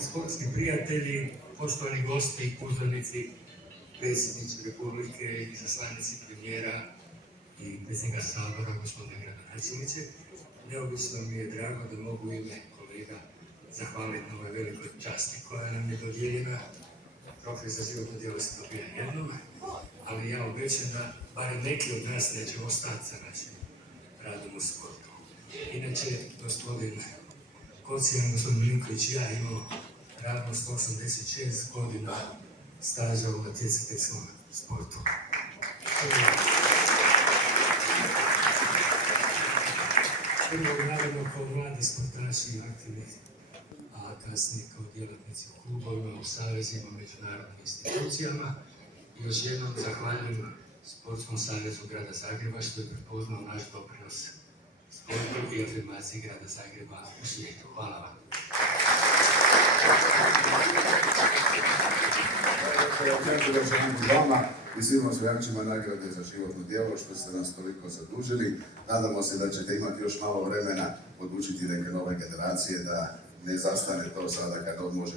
sportski prijatelji, poštovani gosti i uzornici, predsjednici Republike, izaslanici premijera i predsjednika Sabora, gospodine gradonačelniče. Neobično mi je drago da mogu u ime kolega zahvaliti na ovoj velikoj časti koja nam je dodijeljena. Trofej za životno djelo se dobija jednom, ali ja obećam da barem neki od nas neće ostati sa našim radom u sportu. Inače, gospodin Kocijan, gospodin Milinković i ja imamo radno 186 godina staža u natjecateljskom sportu. Prvo, naravno, kao mladi sportaši i aktivni, a kasnije kao djelatnici u klubovima, u savezima, međunarodnim institucijama. I još jednom zahvaljujem Sportskom savezu Grada Zagreba što je prepoznao naš doprinos sportu i afirmaciji Grada Zagreba u svijetu. Hvala vam. Vama i svim osvajačima nagrade za životno djelo što ste nas toliko zadužili. Nadamo se da ćete imati još malo vremena podučiti neke nove generacije da ne zastane to sada kad on može